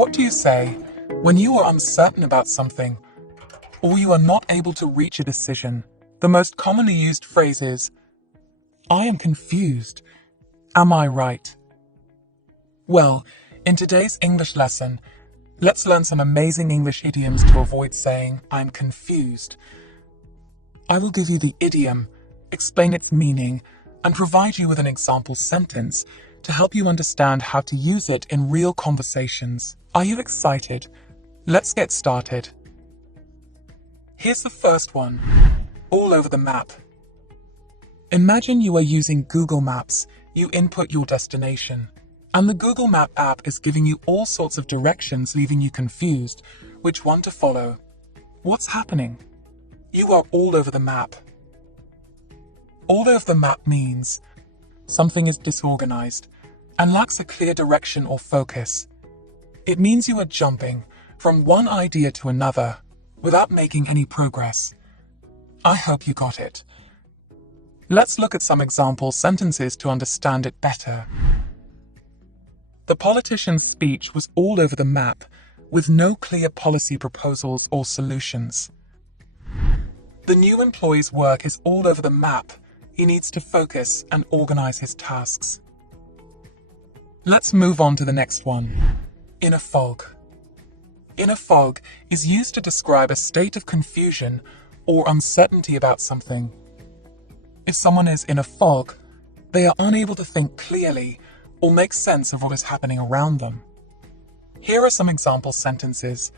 What do you say when you are uncertain about something or you are not able to reach a decision? The most commonly used phrase is, I am confused. Am I right? Well, in today's English lesson, let's learn some amazing English idioms to avoid saying, I'm confused. I will give you the idiom, explain its meaning, and provide you with an example sentence to help you understand how to use it in real conversations. Are you excited? Let's get started. Here's the first one, all over the map. Imagine you are using Google Maps. You input your destination, and the Google Map app is giving you all sorts of directions, leaving you confused which one to follow. What's happening? You are all over the map. All over the map means something is disorganized and lacks a clear direction or focus. It means you are jumping from one idea to another without making any progress. I hope you got it. Let's look at some example sentences to understand it better. The politician's speech was all over the map, with no clear policy proposals or solutions. The new employee's work is all over the map. He needs to focus and organize his tasks. Let's move on to the next one. In a fog. In a fog is used to describe a state of confusion or uncertainty about something. If someone is in a fog, they are unable to think clearly or make sense of what is happening around them. Here are some example sentences.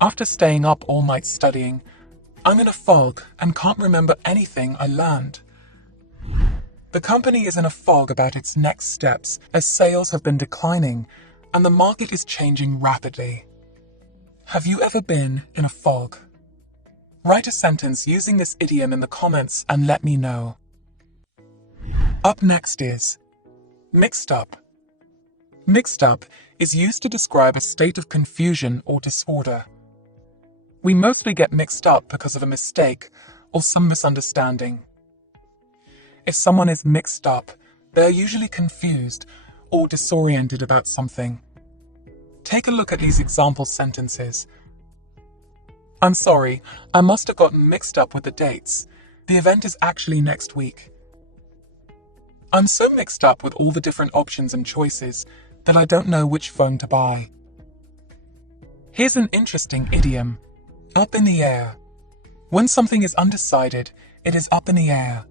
After staying up all night studying, I'm in a fog and can't remember anything I learned. The company is in a fog about its next steps as sales have been declining and the market is changing rapidly. Have you ever been in a fog? Write a sentence using this idiom in the comments and let me know. Up next is mixed up. Mixed up is used to describe a state of confusion or disorder. We mostly get mixed up because of a mistake or some misunderstanding. If someone is mixed up, they are usually confused or disoriented about something. Take a look at these example sentences. I'm sorry, I must have gotten mixed up with the dates. The event is actually next week. I'm so mixed up with all the different options and choices that I don't know which phone to buy. Here's an interesting idiom. Up in the air. When something is undecided, it is up in the air.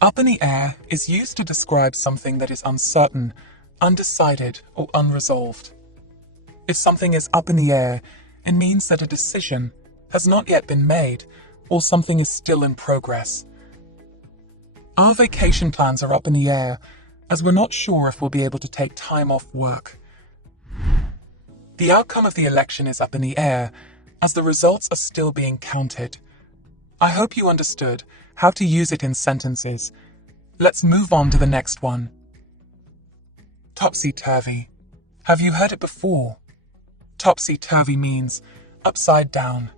Up in the air is used to describe something that is uncertain, undecided, or unresolved. If something is up in the air, it means that a decision has not yet been made, or something is still in progress. Our vacation plans are up in the air, as we're not sure if we'll be able to take time off work. The outcome of the election is up in the air, as the results are still being counted. I hope you understood how to use it in sentences. Let's move on to the next one. Topsy-turvy. Have you heard it before? Topsy-turvy means upside down.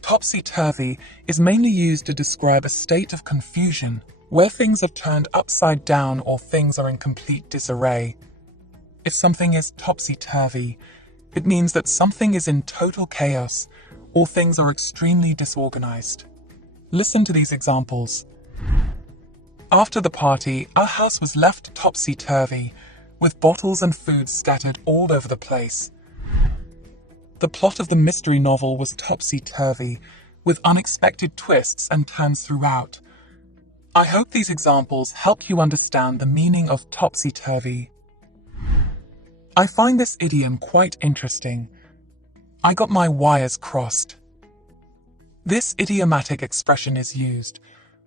Topsy-turvy is mainly used to describe a state of confusion where things have turned upside down or things are in complete disarray. If something is topsy-turvy, it means that something is in total chaos or things are extremely disorganized. Listen to these examples. After the party, our house was left topsy-turvy, with bottles and food scattered all over the place. The plot of the mystery novel was topsy-turvy, with unexpected twists and turns throughout. I hope these examples help you understand the meaning of topsy-turvy. I find this idiom quite interesting. I got my wires crossed. This idiomatic expression is used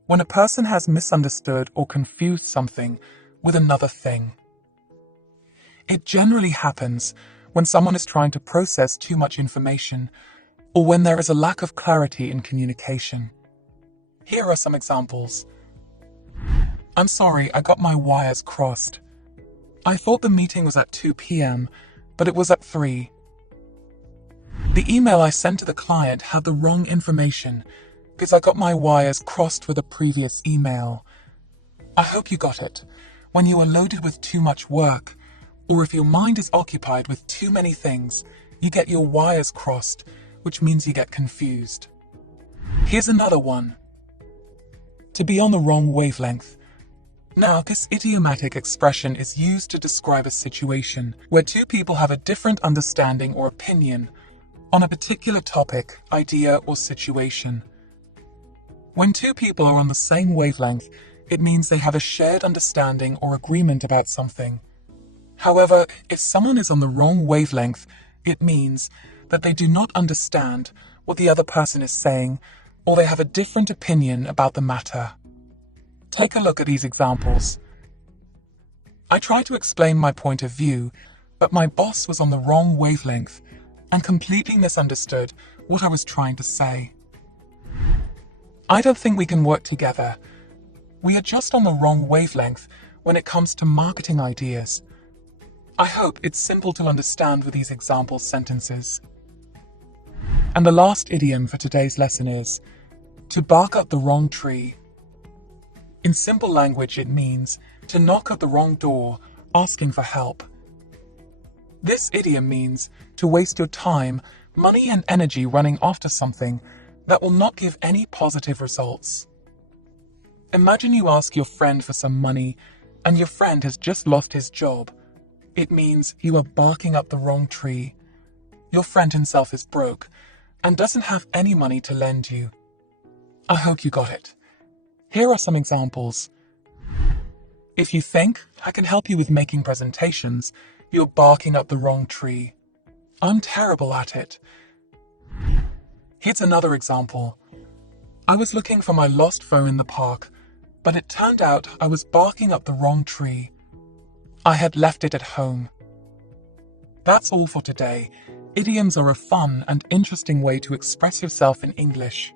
when a person has misunderstood or confused something with another thing. It generally happens when someone is trying to process too much information or when there is a lack of clarity in communication. Here are some examples. I'm sorry, I got my wires crossed. I thought the meeting was at 2 p.m., but it was at 3. The email I sent to the client had the wrong information because I got my wires crossed with a previous email. I hope you got it. When you are loaded with too much work, Or if your mind is occupied with too many things, you get your wires crossed, which means you get confused. Here's another one. To be on the wrong wavelength. Now, this idiomatic expression is used to describe a situation where two people have a different understanding or opinion on a particular topic, idea, or situation. When two people are on the same wavelength, it means they have a shared understanding or agreement about something. However, if someone is on the wrong wavelength, it means that they do not understand what the other person is saying, or they have a different opinion about the matter. Take a look at these examples. I tried to explain my point of view, but my boss was on the wrong wavelength and completely misunderstood what I was trying to say. I don't think we can work together. We are just on the wrong wavelength when it comes to marketing ideas. I hope it's simple to understand with these example sentences. And the last idiom for today's lesson is to bark up the wrong tree. In simple language, it means to knock at the wrong door, asking for help. This idiom means to waste your time, money, and energy running after something that will not give any positive results. Imagine you ask your friend for some money and your friend has just lost his job. It means you are barking up the wrong tree. Your friend himself is broke and doesn't have any money to lend you. I hope you got it. Here are some examples. If you think I can help you with making presentations, you're barking up the wrong tree. I'm terrible at it. Here's another example. I was looking for my lost phone in the park, but it turned out I was barking up the wrong tree. I had left it at home. That's all for today. Idioms are a fun and interesting way to express yourself in English.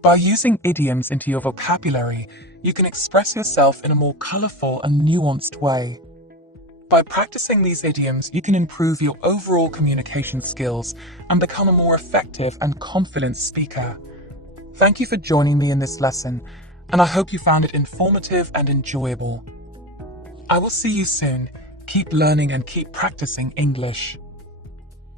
By using idioms into your vocabulary, you can express yourself in a more colorful and nuanced way. By practicing these idioms, you can improve your overall communication skills and become a more effective and confident speaker. Thank you for joining me in this lesson, and I hope you found it informative and enjoyable. I will see you soon. Keep learning and keep practicing English.